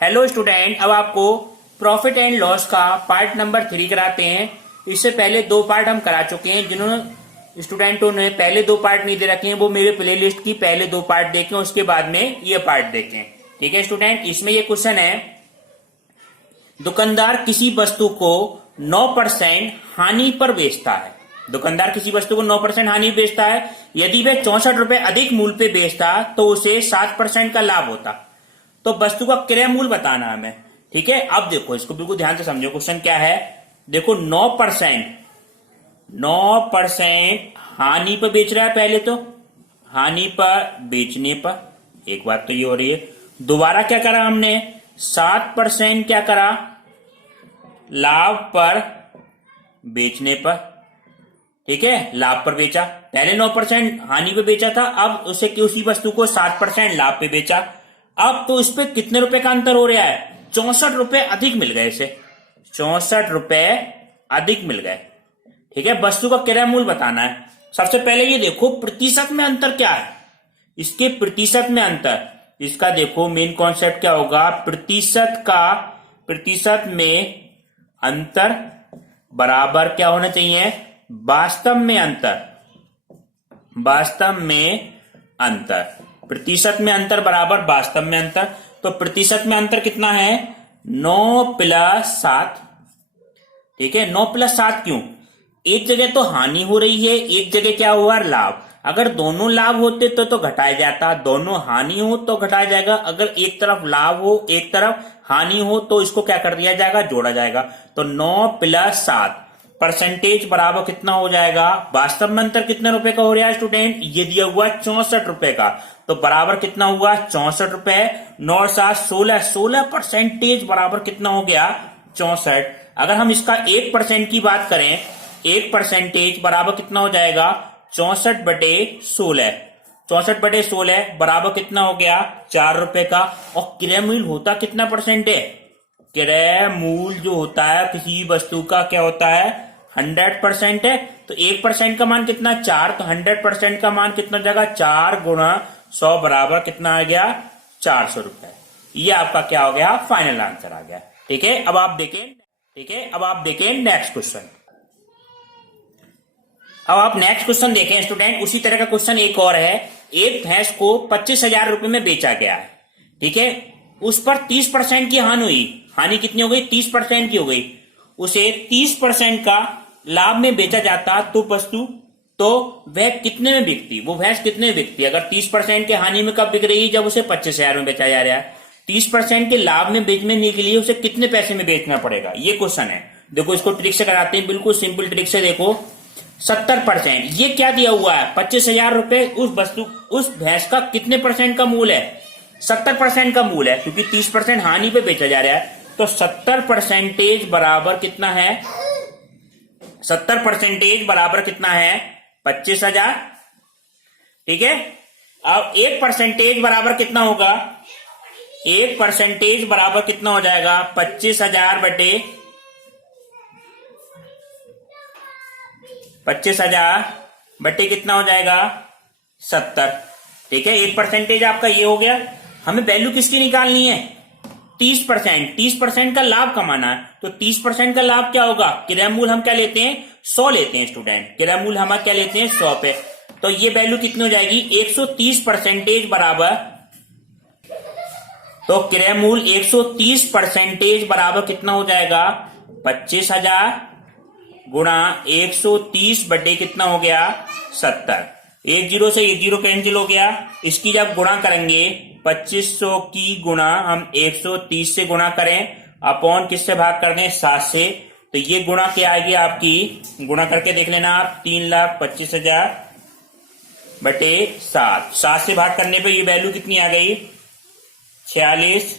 Hello student, अब आपको profit and loss का पार्ट नंबर 3 कराते हैं। इससे पहले 2 पार्ट हम करा चुके हैं। जिन्होंने स्टूडेंटों ने पहले 2 पार्ट नहीं दे रखे हैं वो मेरे प्लेलिस्ट की पहले 2 पार्ट देखें, उसके बाद में ये पार्ट देखें। ठीक है स्टूडेंट, इसमें ये क्वेश्चन है, दुकानदार किसी वस्तु को 9% हानि पर बेचता है। दुकानदार किसी वस्तु को 9% हानि बेचता है। यदि वह 64 रुपए अधिक मूल्य पे बेचता तो उसे 7% का लाभ होता। तो वस्तु का क्रय मूल्य बताना है हमें। ठीक है, अब देखो इसको बिल्कुल ध्यान से समझो। क्वेश्चन क्या है, देखो 9% हानि पर बेच रहा है। पहले तो हानि पर बेचने पर एक बात तो ये हो रही है। दोबारा क्या करा हमने, 7% क्या करा, लाभ पर बेचने पर। ठीक है, लाभ पर बेचा। पहले 9% हानि पे बेचा था, अब उसे उसी वस्तु को 7% लाभ पे बेचा। अब तो इस पे कितने रुपए का अंतर हो रहा है, 64 रुपए अधिक मिल गए इसे, 64 रुपए अधिक मिल गए। ठीक है, वस्तु का क्रय मूल्य बताना है। सबसे पहले ये देखो प्रतिशत में अंतर क्या है, इसके प्रतिशत में अंतर। इसका देखो मेन कॉन्सेप्ट क्या होगा, प्रतिशत में अंतर बराबर क्या होना चाहिए, वास्तव में अंतर। वास्तव में अंतर, प्रतिशत में अंतर बराबर वास्तव में अंतर। तो प्रतिशत में अंतर कितना है, 9 + 7। ठीक है, 9 + 7 क्यों, एक जगह तो हानि हो रही है, एक जगह क्या हुआ, लाभ। अगर दोनों लाभ होते तो घटाया जाता, दोनों हानि हो तो घटाया जाएगा। अगर एक तरफ लाभ हो एक तरफ हानि हो तो इसको क्या कर दिया जाएगा, जोड़ा जाएगा। तो 9 + 7 परसेंटेज बराबर कितना हो जाएगा, वास्तव में अंतर कितने रुपए का हो रहा है स्टूडेंट, ये दिया हुआ 64 रुपए का। तो बराबर कितना हुआ, 64 रुपए। 9 और 7 16 परसेंटेज बराबर कितना हो गया, 64। अगर हम इसका 1% की बात करें, 1% बराबर कितना हो जाएगा, 64/16। 64/16 बराबर कितना हो गया, 4 रुपए का। और क्रय मूल्य होता कितना परसेंट है, क्रय मूल्य जो होता है किसी भी वस्तु का क्या होता है, 100% है। तो 1% का मान कितना, 4। तो 100% का मान कितना हो जाएगा, 4 × 100 बराबर कितना आ गया, 400 रुपए। ये आपका क्या हो गया, फाइनल आंसर आ गया। ठीक है, अब आप देखें नेक्स्ट क्वेश्चन। अब आप नेक्स्ट क्वेश्चन देखें स्टूडेंट, उसी तरह का क्वेश्चन एक और है। एक भैंस को 25,000 रुपए में बेचा गया है। ठीक है, उस पर 30% की हानि हुई। हानि कितनी हो गई, 30% की हो गई। उसे 30% का लाभ में बेचा जाता तो वस्तु, तो वह कितने में बिकती, वो भैंस कितने में बिकती। अगर 30% के हानि में कब बिक रही है, जब उसे 25,000 में बेचा जा रहा है। 30% के लाभ में बेचने के लिए उसे कितने पैसे में बेचना पड़ेगा, ये क्वेश्चन है। देखो इसको ट्रिक से कराते हैं, बिल्कुल सिंपल ट्रिक से। देखो 70%, ये क्या दिया हुआ है, 25,000 रुपए। उस वस्तु, उस भैंस का कितने परसेंट का मूल्य है, 70% का मूल्य है, क्योंकि 30% हानि पे बेचा जा रहा है। तो 70% बराबर कितना है, 70% बराबर कितना है, 25,000। ठीक है, अब 1% बराबर कितना होगा, 1% बराबर कितना हो जाएगा, 25,000 बटे 25,000 बटे कितना हो जाएगा, 70। ठीक है, 1% आपका ये हो गया। हमें वैल्यू किसकी निकालनी है, 30%। 30% का लाभ कमाना है। तो 30% का लाभ क्या होगा, क्रय मूल्य हम क्या लेते हैं, 100 लेते हैं स्टूडेंट। क्रय मूल्य हम क्या लेते हैं, 100 पे। तो ये वैल्यू कितनी हो जाएगी, 130% बराबर, तो क्रय मूल्य 130% बराबर कितना हो जाएगा, 25,000 गुणा 130 बटे कितना हो गया, 70। 1 0 से 1 0 कैंसिल हो गया। इसकी जब गुणा करेंगे, 2500 की गुणा हम 130 से गुणा करें, अपॉन किससे भाग कर दें, 7 से। तो ये गुणा क्या आएगी आपकी, गुणा करके देख लेना आप, 3,25,000 बटे 7। 7 से भाग करने पे ये वैल्यू कितनी आ गई, 46।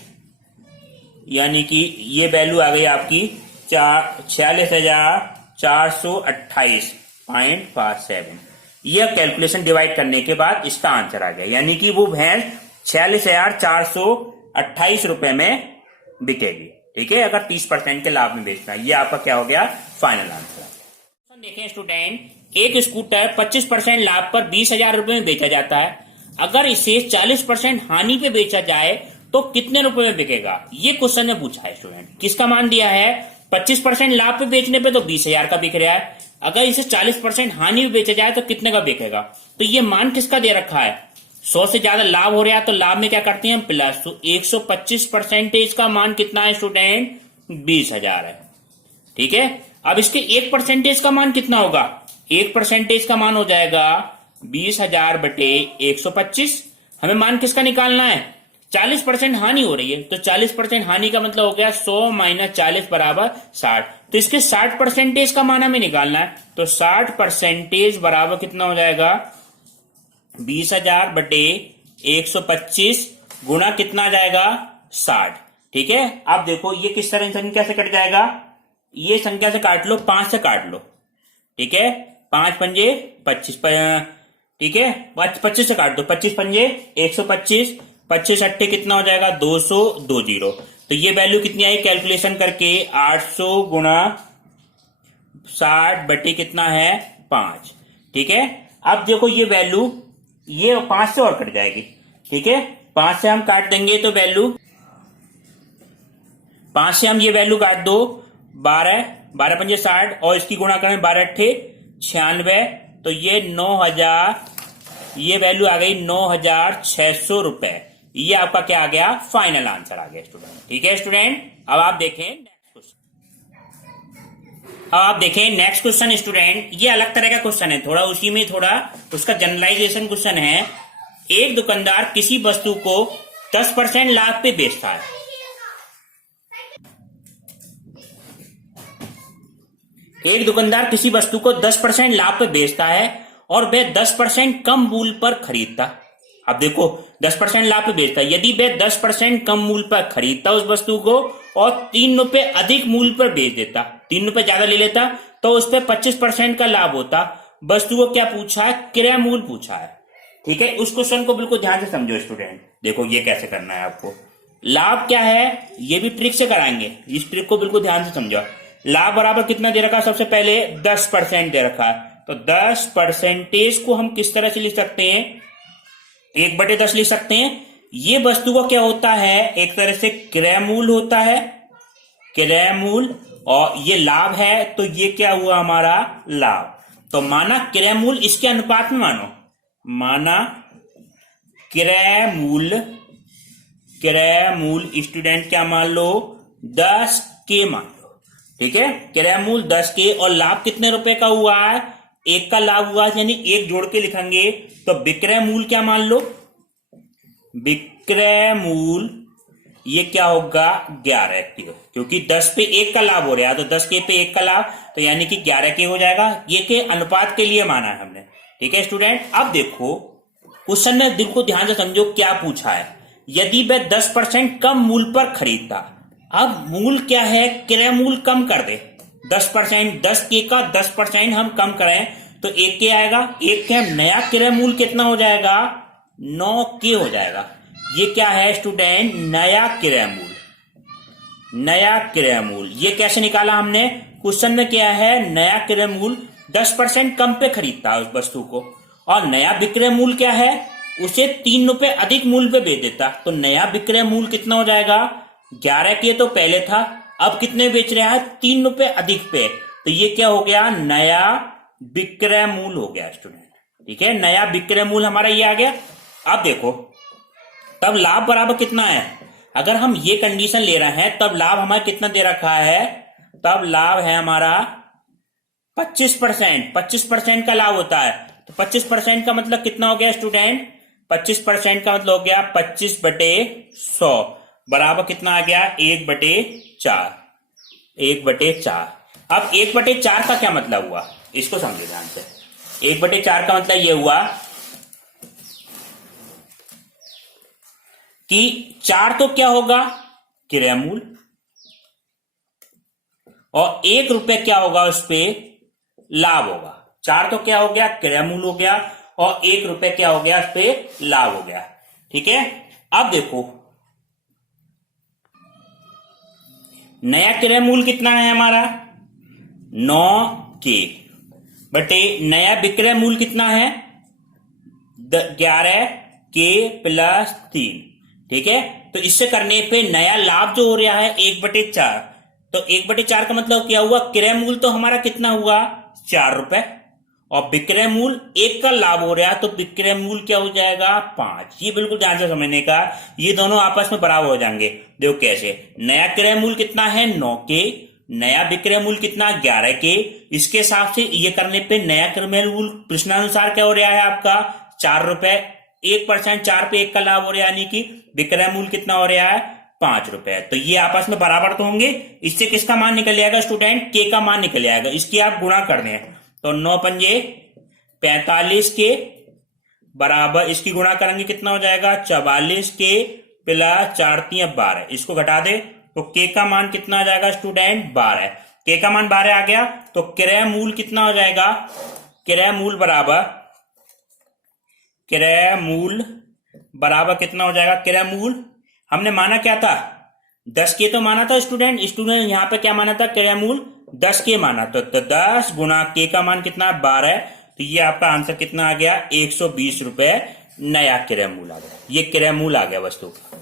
यानी कि ये वैल्यू आ गई आपकी 46,428.57। यह कैलकुलेशन डिवाइड करने के बाद इसका आंसर आ गया। यानी कि वो भैंस 46,428 रुपए में बिकेगी। ठीक है, अगर 30% के लाभ में बेचना है। ये आपका क्या हो गया, फाइनल आंसर। देखें स्टूडेंट, एक स्कूटर 25% लाभ पर 20,000 रुपए में बेचा जाता है। अगर इसे 40% हानि पे बेचा जाए तो कितने रुपए में बिकेगा, ये क्वेश्चन ने पूछा है स्टूडेंट। किसका मान दिया है, 25% लाभ पे बेचने पे तो 20,000 का बिक रहा है, अगर इसे 40% हानि में बेचा जाए तो कितने का बिकेगा। तो ये मान किसका दे रखा है, 100 से ज्यादा लाभ हो रहा है तो लाभ में क्या करते हैं हम प्लस, तो 125% का मान कितना है स्टूडेंट, 20,000 है। ठीक है, अब इसके 1% का मान कितना होगा, 1% का मान हो जाएगा 20,000 बटे 125। हमें मान किसका निकालना है, 40% हानि हो रही है, तो 40% हानि का मतलब हो गया 100 माइनस 40 बराबर 60। तो इसके 60% का मान हमें निकालना है, तो 60% बराबर कितना हो जाएगा, 20,000 बटे 125 गुणा कितना आ जाएगा, 60। ठीक है, अब देखो ये किस तरह संख्या से कट जाएगा, ये संख्या से काट लो, 5 से काट लो। ठीक है, 5 पंजे 25, ठीक है 25 से काट दो, 25 पंजे 125, 25 अट्ठे कितना हो जाएगा 220। तो ये वैल्यू कितनी आई कैलकुलेशन करके, 800 गुणा 60 बटे कितना है 5। ठीक है, अब देखो ये वैल्यू ये 5 से और कट जाएगी। ठीक है, 5 से हम काट देंगे तो वैल्यू, 5 से हम ये वैल्यू काट दो, 12 12 पंजे 60 और इसकी गुणा करें 12 अट्ठे 96, तो ये 9,000, ये वैल्यू आ गई 9,600 रुपए। ये आपका क्या आ गया, फाइनल आंसर आ गया स्टूडेंट। ठीक है स्टूडेंट, अब आप देखें नेक्स्ट क्वेश्चन। अब आप देखें नेक्स्ट क्वेश्चन स्टूडेंट, ये अलग तरह का क्वेश्चन है, थोड़ा उसी में थोड़ा उसका जनरलाइजेशन क्वेश्चन है। एक दुकानदार किसी वस्तु को 10% लाभ पे बेचता है। एक दुकानदार किसी वस्तु को 10% लाभ पे बेचता है और वह 10% कम मूल्य पर खरीदता। अब देखो 10% लाभ पे बेचता है, यदि वह 10% कम मूल्य पर खरीदता उस वस्तु को और 3 रुपए अधिक मूल्य पर बेच देता, 3 रुपए ज्यादा ले लेता, तो उस पर 25% का लाभ होता। वस्तु को क्या पूछा है, क्रय मूल्य पूछा है। ठीक है, उस क्वेश्चन को बिल्कुल ध्यान से समझो स्टूडेंट। देखो ये कैसे करना है आपको, लाभ क्या है ये भी ट्रिक से कराएंगे, इस ट्रिक को बिल्कुल ध्यान से समझो। लाभ बराबर कितना दे रखा है, सबसे पहले 10% दे रखा है, तो 10% को हम किस तरह से लिख सकते हैं, 1/10 लिख सकते हैं। ये वस्तु को क्या होता है, एक तरह से क्रय मूल्य होता है, क्रय मूल्य, और ये लाभ है, तो ये क्या हुआ हमारा लाभ। तो माना क्रय मूल्य इसके अनुपात में मानो, माना क्रय मूल्य स्टूडेंट क्या मान लो, 10 के मान लो। ठीक है, क्रय मूल्य 10 के और लाभ कितने रुपए का हुआ है, 1 का लाभ हुआ है, यानी 1 जोड़ के लिखेंगे तो विक्रय मूल्य क्या मान लो, विक्रय मूल्य ये क्या होगा 11 के, क्योंकि 10 पे 1 का लाभ हो रहा है, तो 10 के पे 1 का लाभ, तो यानी कि 11 के हो जाएगा। ये के अनुपात के लिए माना है हमने। ठीक है स्टूडेंट, अब देखो क्वेश्चन ने दिल को ध्यान से समझो क्या पूछा है, यदि वह 10% कम मूल्य पर खरीदता। अब मूल्य क्या है, क्रय मूल्य कम कर दे, 10%, 10 के का 10% हम कम करें तो 1 के आएगा, 1 के नया क्रय मूल्य कितना हो जाएगा, 9 के हो जाएगा। ये क्या है स्टूडेंट, नया क्रय मूल्य, नया क्रय मूल्य। ये कैसे निकाला हमने, क्वेश्चन में क्या है, नया क्रय मूल्य 10% कम पे खरीदता है उस वस्तु को, और नया विक्रय मूल्य क्या है, उसे 3 रुपए अधिक मूल्य पे बेच देता, तो नया विक्रय मूल्य कितना हो जाएगा, 11 के तो पहले था, अब कितने बेच रहा है, 3 रुपए अधिक पे, तो ये क्या हो गया, नया विक्रय मूल्य हो गया स्टूडेंट। ठीक है, नया विक्रय मूल्य हमारा ये आ गया। अब देखो तब लाभ बराबर कितना है, अगर हम ये कंडीशन ले रहे हैं तब लाभ हमारा कितना दे रखा है, तब लाभ है हमारा 25%, 25% का लाभ होता है, तो 25% का मतलब कितना हो गया स्टूडेंट, 25% का मतलब हो गया 25/100 बराबर कितना आ गया, 1/4, 1/4। अब 1/4 का क्या मतलब हुआ, इसको समझिए ध्यान से। 1/4 का मतलब यह हुआ कि 4 तो क्या होगा, क्रय मूल्य, और 1 रुपए क्या होगा उस पे लाभ होगा। 4 तो क्या हो गया, क्रय मूल्य हो गया, और 1 रुपए क्या हो गया, उस पे लाभ हो गया। ठीक है, अब देखो नया क्रय मूल्य कितना है हमारा, 9 के बटे नया विक्रय मूल्य कितना है, 11 के प्लस 3। ठीक है। तो इससे करने पे नया लाभ जो हो रहा है 1/4, तो 1/4 का मतलब क्या हुआ, क्रय मूल तो हमारा कितना हुआ 4 रुपए, और विक्रय मूल 1 का लाभ हो रहा है, तो विक्रय मूल क्या हो जाएगा 5। ये बिल्कुल ध्यान से समझने का, ये दोनों आपस में बराबर हो जाएंगे। देखो कैसे, नया क्रय मूल कितना है 9 के, नया विक्रय मूल कितना 11 के, इसके हिसाब से ये करने पे नया क्रय मूल प्रश्नानुसार क्या हो रहा है आपका 4 रुपए, 1%, 4 पे 1 का लाभ हो रहा है, यानी कि विक्रय मूल कितना हो रहा है 5 रुपए। तो ये आपस में बराबर तो होंगे, इससे किसका मान निकल जाएगा स्टूडेंट, के का मान निकल जाएगा, इसकी आप गुणा कर दें। तो 9 पंजे 45 के बराबर, इसकी गुणा करेंगे कितना हो जाएगा 44 के प्लस 4 3 12, इसको घटा दे तो के का मान कितना आ जाएगा स्टूडेंट 12। के का मान 12 आ गया, तो क्रय मूल कितना हो जाएगा, क्रय मूल बराबर, क्रय मूल बराबर कितना हो जाएगा, क्रय मूल हमने माना क्या था 10 के तो माना था स्टूडेंट यहां पे क्या माना था, क्रय मूल 10 के माना, तो 10 गुना के का मान कितना 12, तो ये आपका आंसर कितना आ गया 120 रुपए नया क्रय मूल आ गया, ये क्रय मूल आ गया वस्तु का।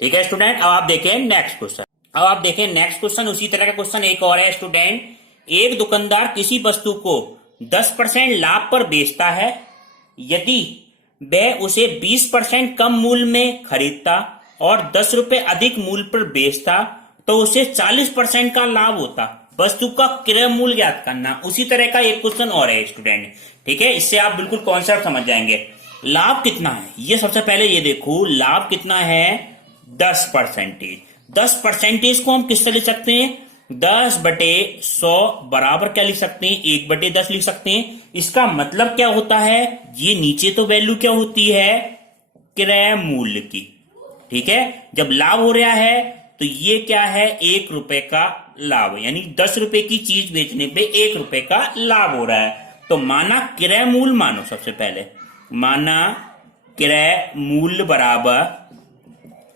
ठीक है स्टूडेंट, अब आप देखें नेक्स्ट क्वेश्चन। अब आप देखें नेक्स्ट क्वेश्चन, उसी तरह का क्वेश्चन एक और है स्टूडेंट। एक दुकानदार किसी वस्तु को 10% लाभ पर बेचता है, यदि वह उसे 20% कम मूल्य में खरीदता और 10 रुपए अधिक मूल्य पर बेचता तो उसे 40% का लाभ होता। वस्तु का क्रय मूल्य ज्ञात करना। उसी तरह का एक क्वेश्चन और है स्टूडेंट, ठीक है, इससे आप बिल्कुल कॉन्सेप्ट समझ जाएंगे। लाभ कितना है, ये सबसे पहले ये देखो, लाभ कितना है 10%। 10% को हम किस तरह लिख सकते हैं, 10/100 बराबर क्या लिख सकते हैं 1/10 लिख सकते हैं। इसका मतलब क्या होता है, ये नीचे तो वैल्यू क्या होती है क्रय मूल्य की, ठीक है। जब लाभ हो रहा है तो ये क्या है 1 रुपए का लाभ, यानी 10 रुपए की चीज बेचने पे 1 रुपए का लाभ हो रहा है। तो माना क्रय मूल्य, मानो सबसे पहले माना क्रय मूल्य बराबर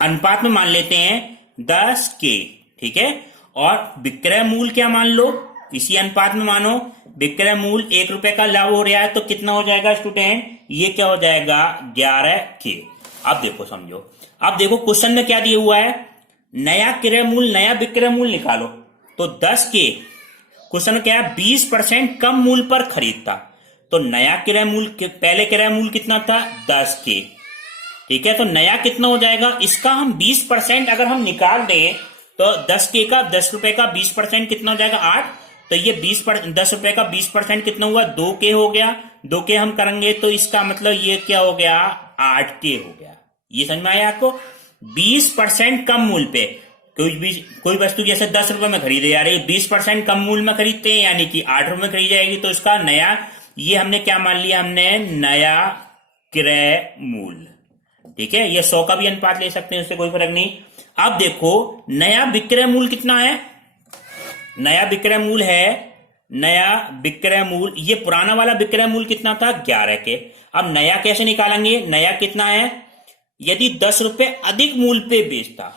अनुपात में मान लेते हैं 10 के, ठीक है, और विक्रय मूल्य क्या मान लो इसी अनुपात में मानो, विक्रय मूल्य 1 रुपए का लाभ हो रहा है, तो कितना हो जाएगा स्टूडेंट, ये क्या हो जाएगा 11 के। अब देखो समझो, अब देखो क्वेश्चन में क्या दिया हुआ है, नया क्रय मूल्य नया विक्रय मूल्य निकालो। तो 10 के क्वेश्चन क्या है 20% कम मूल्य पर खरीदता, तो नया क्रय मूल्य, पहले क्रय मूल्य कितना था 10 के, ठीक है, तो नया कितना हो जाएगा, इसका हम 20% अगर हम निकाल दें तो 10 के का 10 रुपए का 20% कितना हो जाएगा 8, तो ये 10 रुपए का 20% कितना हुआ 2 के हो गया, 2 के हम करेंगे तो इसका मतलब ये क्या हो गया 8 के हो गया। ये समझ में आया आपको, 20% कम मूल्य पे कोई वस्तु जैसे 10 रुपए में खरीदे जा रही है, 20% कम मूल्य में खरीदते हैं यानी कि 8 रुपए में खरीदी जाएगी, तो इसका नया, ये हमने क्या मान लिया, हमने नया क्रय मूल्य, ठीक है। ये 100 का भी अनुपात ले सकते हैं, उससे कोई फर्क नहीं। अब देखो नया विक्रय मूल्य कितना है, नया विक्रय मूल्य है, नया विक्रय मूल्य, ये पुराना वाला विक्रय मूल्य कितना था 11 के। अब नया कैसे निकालेंगे, नया कितना है, यदि 10 रुपए अधिक मूल्य पे बेचता,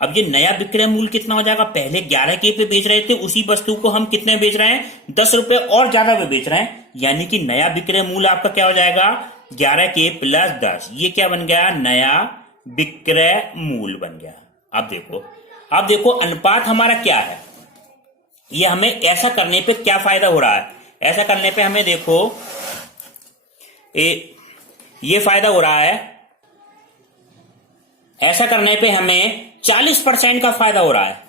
अब ये नया विक्रय मूल्य कितना हो जाएगा, पहले 11 के पे बेच रहे थे, उसी वस्तु को हम कितने बेच रहे हैं 10 रुपए और ज्यादा पे बेच रहे हैं, यानी कि नया विक्रय मूल्य आपका क्या हो जाएगा 11 के प्लस 10, ये क्या बन गया नया विक्रय मूल्य बन गया। अब देखो अनुपात हमारा क्या है, ये हमें ऐसा करने पे क्या फायदा हो रहा है, ऐसा करने पे हमें देखो ये फायदा हो रहा है, ऐसा करने पे हमें 40% का फायदा हो रहा है,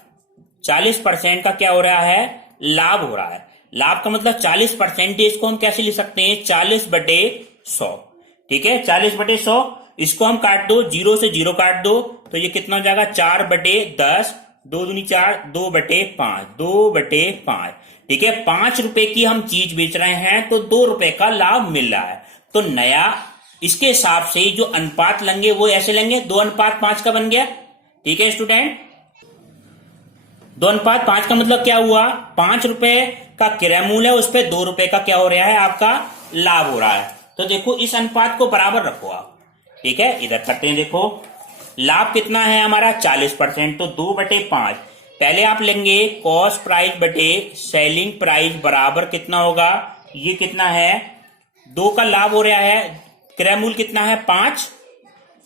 40% का क्या हो रहा है लाभ हो रहा है। लाभ का मतलब 40% को हम कैसे लिख सकते हैं 40/100, ठीक है, 40/100, इसको हम काट दो, 0 से 0 काट दो, तो ये कितना हो जाएगा 4/10, 2 दूनी 4, 2/5, 2/5, ठीक है। 5 रुपए की हम चीज बेच रहे हैं तो 2 रुपए का लाभ मिल रहा है। तो नया इसके हिसाब से जो अनुपात लेंगे वो ऐसे लेंगे, 2:5 का बन गया, ठीक है स्टूडेंट। 2:5 का मतलब क्या हुआ, 5 रुपए का क्रय मूल्य है, उस पर 2 रुपए का क्या हो रहा है आपका लाभ हो रहा है। तो देखो इस अनुपात को बराबर रखो आप, ठीक है, इधर करते हैं। देखो लाभ कितना है हमारा 40%, तो 2/5, पहले आप लेंगे कॉस्ट प्राइस बटे सेलिंग प्राइस बराबर कितना होगा, ये कितना है 2 का लाभ हो रहा है, क्रय मूल्य कितना है 5,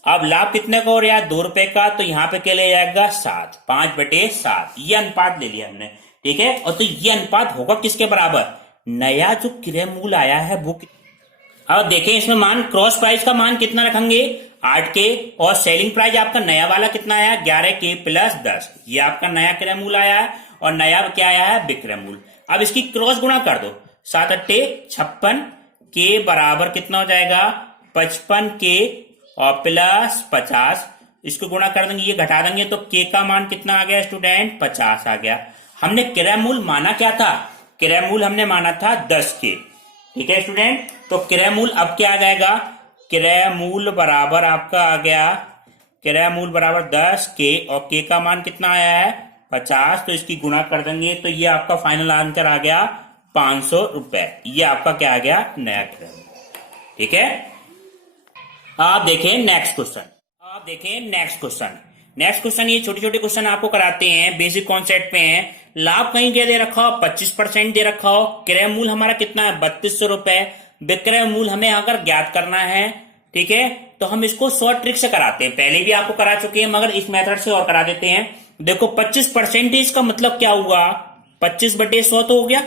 अब लाभ कितने का हो रहा है, 2 रुपए का, तो यहाँ पे क्या ले जाएगा 7, 5/7, ये अनुपात ले लिया हमने, ठीक है। और तो ये अनुपात होगा किसके बराबर, नया जो क्रय मूल्य आया है वो। अब देखें इसमें मान, क्रॉस प्राइस का मान कितना रखेंगे 8K, और सेलिंग प्राइस आपका नया वाला कितना आया 11K प्लस 10, ये आपका नया क्रय मूल्य आया है, और नया क्या आया है विक्रय मूल्य। अब इसकी क्रॉस गुणा कर दो, 7 8 56 के बराबर कितना हो जाएगा 55K और प्लस 50, इसको गुणा कर देंगे, ये घटा देंगे तो K का मान कितना आ गया स्टूडेंट 50 आ गया। हमने क्रय मूल्य माना क्या था, क्रय मूल्य हमने माना था 10K, ठीक है स्टूडेंट। तो क्रय मूल्य अब क्या आ जाएगा, क्रय मूल्य बराबर आपका आ गया, क्रय मूल्य बराबर 10K और K का मान कितना आया है 50, तो इसकी गुणा कर देंगे तो ये आपका फाइनल आंसर आ गया 500 रुपए, ये आपका क्या आ गया नया क्रय मूल्य, ठीक है। आप देखें नेक्स्ट क्वेश्चन, आप देखें नेक्स्ट क्वेश्चन। नेक्स्ट क्वेश्चन ये छोटे छोटे क्वेश्चन आपको कराते हैं, बेसिक कॉन्सेप्ट पे हैं। लाभ कहीं क्या दे रखा हो 25% दे रखा हो, क्रय मूल्य हमारा कितना है 3200 रुपए, विक्रय मूल्य हमें अगर ज्ञात करना है, ठीक है, तो हम इसको शॉर्ट ट्रिक से कराते हैं, पहले भी आपको करा चुके हैं मगर इस मेथड से और करा देते हैं। देखो 25% का मतलब क्या हुआ, 25/100 तो हो गया,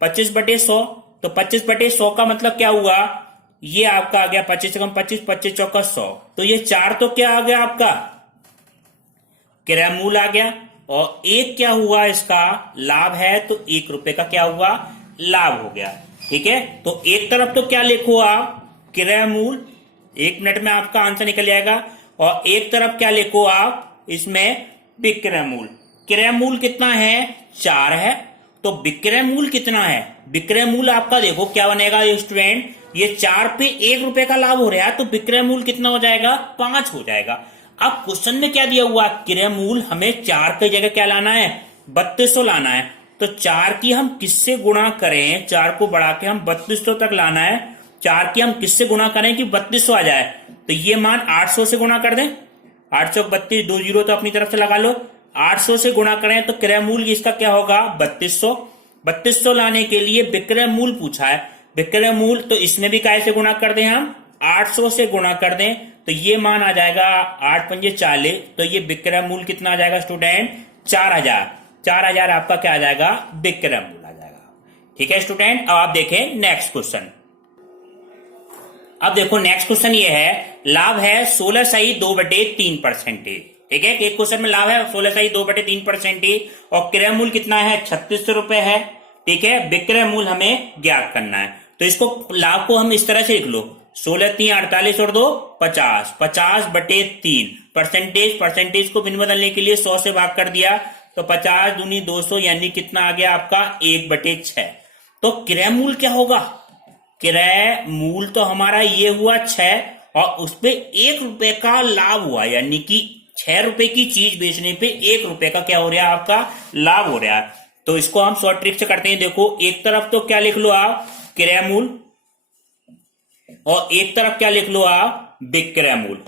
25/100, तो 25/100 का मतलब क्या हुआ, ये आपका आ गया 25 से कम 25, 25 चौका 100, तो ये 4 तो क्या आ गया आपका क्रय मूल्य आ गया, और एक क्या हुआ इसका लाभ है, तो 1 रुपए का क्या हुआ लाभ हो गया, ठीक है। तो एक तरफ तो क्या लिखो आप क्रय मूल्य, 1 मिनट में आपका आंसर निकल जाएगा, और एक तरफ क्या लिखो आप इसमें विक्रय मूल्य। क्रय मूल्य कितना है 4 है, तो विक्रय मूल्य कितना है, विक्रय मूल्य आपका देखो क्या बनेगा स्टूडेंट, ये 4 पे 1 रुपए का लाभ हो रहा है, तो विक्रय मूल्य कितना हो जाएगा 5 हो जाएगा। अब क्वेश्चन में क्या दिया हुआ, क्रय मूल्य हमें 4 की जगह क्या लाना है 3200 लाना है, तो 4 की हम किससे गुणा करें, 4 को बढ़ा के हम 3200 तक लाना है, 4 की हम किससे गुणा करें कि 3200 आ जाए, तो ये मान 800 से गुणा कर दें, 800 32, 2 जीरो तो अपनी तरफ से लगा लो, 800 से गुणा करें तो क्रय मूल्य इसका क्या होगा 3200। 3200 लाने के लिए विक्रय मूल्य पूछा है, विक्रय मूल्य तो इसमें भी कैसे गुणा कर दें हम 800 से गुणा कर दें, तो ये मान आ जाएगा 8 पंजे 40, तो ये विक्रय मूल्य कितना आ जाएगा स्टूडेंट 4000, 4000 आपका क्या आ जाएगा विक्रय मूल्य आ जाएगा, ठीक है स्टूडेंट। अब आप देखें नेक्स्ट क्वेश्चन। अब देखो नेक्स्ट क्वेश्चन ये है, लाभ है 16/2/3%, ठीक है। एक क्वेश्चन में लाभ है 16/2/3% और क्रय मूल्य कितना है 3600 रुपए है, ठीक है। विक्रय मूल्य हमें ज्ञात करना है, तो इसको लाभ को हम इस तरह से लिख लो 16 3 48 और 2 50, 50/3 परसेंटेज को भिन्न बदलने के लिए 100 से भाग कर दिया, तो 50 दूनी 200 यानी कितना आ गया आपका 1/6। तो क्रय मूल्य क्या होगा, क्रय मूल्य तो हमारा ये हुआ 6 और उसपे 1 रुपए का लाभ हुआ, यानी कि 6 रुपए की चीज बेचने पे 1 रुपए का क्या हो रहा है आपका लाभ हो रहा है। तो इसको हम शॉर्ट ट्रिक से करते हैं, देखो एक तरफ तो क्या लिख लो आप क्रय मूल्य और एक तरफ क्या लिख लो आप विक्रय मूल्य।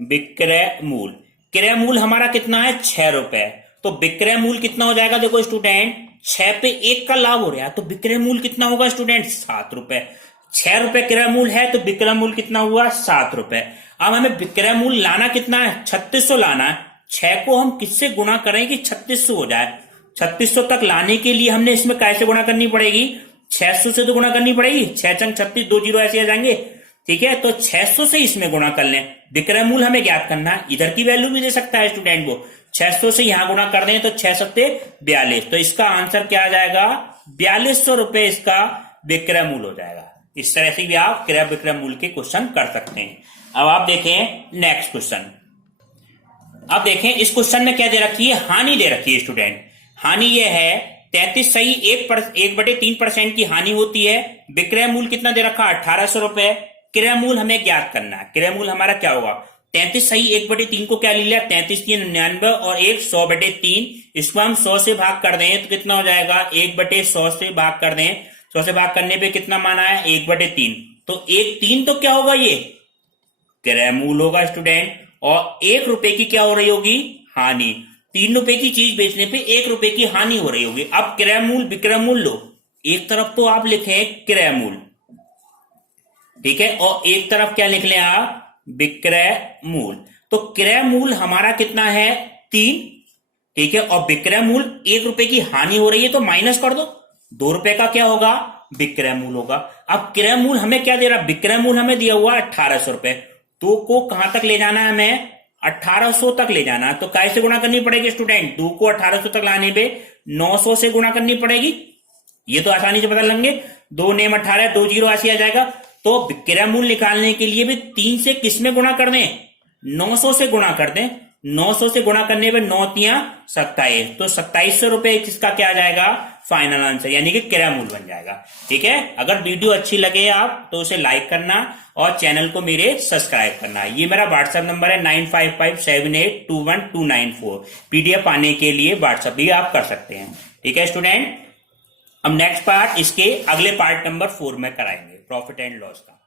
विक्रय मूल्य, क्रय मूल्य हमारा कितना है 6 रुपए, तो विक्रय मूल्य कितना हो जाएगा, देखो स्टूडेंट 6 पे 1 का लाभ हो रहा है, तो विक्रय मूल्य कितना होगा स्टूडेंट 7 रुपए। 6 रुपए क्रय मूल्य है तो विक्रय मूल्य कितना हुआ 7 रुपए। अब हमें विक्रय मूल्य लाना कितना है 3600 लाना है, 6 को हम किससे गुणा करें कि 3600 हो जाए। 3600 तक लाने के लिए हमने इसमें कैसे गुणा करनी पड़ेगी, 600 से तो गुणा करनी पड़ेगी, 6 चंग 36, 2 जीरो ऐसे आ जाएंगे, ठीक है। तो 600 से इसमें गुणा कर लें, विक्रय मूल्य हमें ज्ञात करना है, इधर की वैल्यू भी दे सकता है स्टूडेंट वो, 600 से यहां गुणा कर दें तो 6 सत्ते 42, तो इसका आंसर क्या आ जाएगा 4200 रुपए इसका विक्रय मूल्य हो जाएगा। इस तरह से भी आप क्रय विक्रय मूल्य के क्वेश्चन कर सकते हैं। अब आप देखें नेक्स्ट क्वेश्चन। अब देखें इस क्वेश्चन में क्या दे रखी है, हानि दे रखी है स्टूडेंट। हानि ये है 33 सही 1/3% की हानि होती है, विक्रय मूल्य कितना दे रखा 1800 रुपए, क्रय मूल्य हमें ज्ञात करना है। क्रय मूल्य हमारा क्या होगा 33 सही 1/3 को क्या ले लिया 33 3 99 और 1 100/3, इसको हम 100 से भाग कर दें तो कितना हो जाएगा 1/100 से भाग कर दें, 100 से भाग करने पे कितना माना है 1/3, तो 1/3 तो क्या होगा ये क्रय मूल्य होगा स्टूडेंट, और 1 रुपए की क्या हो रही होगी हानि। 3 रुपए की चीज बेचने पे 1 रुपए की हानि हो रही होगी। अब क्रय मूल्य विक्रय मूल्य लो, एक तरफ तो आप लिखें क्रय मूल्य, ठीक है, और एक तरफ क्या लिख लें आप विक्रय मूल। तो क्रय मूल हमारा कितना है 3, ठीक है, और विक्रय मूल 1 रुपए की हानि हो रही है तो माइनस कर दो, 2 रुपए का क्या होगा विक्रय मूल होगा। अब क्रय मूल हमें क्या दे रहा, विक्रय मूल हमें दिया हुआ 1800 रुपए, 2 को कहां तक ले जाना है हमें 1800 तक ले जाना है। तो कैसे गुणा करनी पड़ेगी स्टूडेंट, 2 को 1800 तक लाने पे 900 से गुणा करनी पड़ेगी, ये तो आसानी से पता लेंगे, 2 नेम 18, 2 जीरो 80 आ जाएगा। तो विक्रय मूल निकालने के लिए भी 3 से किस में गुणा कर दें, 900 से गुणा कर दें, 900 से गुणा करने पे 9 तिया 27, तो 2700 रुपए इसका क्या आ जाएगा फाइनल आंसर, यानी कि क्रय मूल बन जाएगा। ठीक है, अगर वीडियो अच्छी लगे आप तो उसे लाइक करना और चैनल को मेरे सब्सक्राइब करना। ये मेरा व्हाट्सएप नंबर है 9557821294, पीडीएफ पाने के लिए व्हाट्सएप भी आप कर सकते हैं। ठीक है स्टूडेंट, अब नेक्स्ट पार्ट इसके अगले पार्ट नंबर 4 में कराएंगे, प्रॉफिट एंड लॉस का।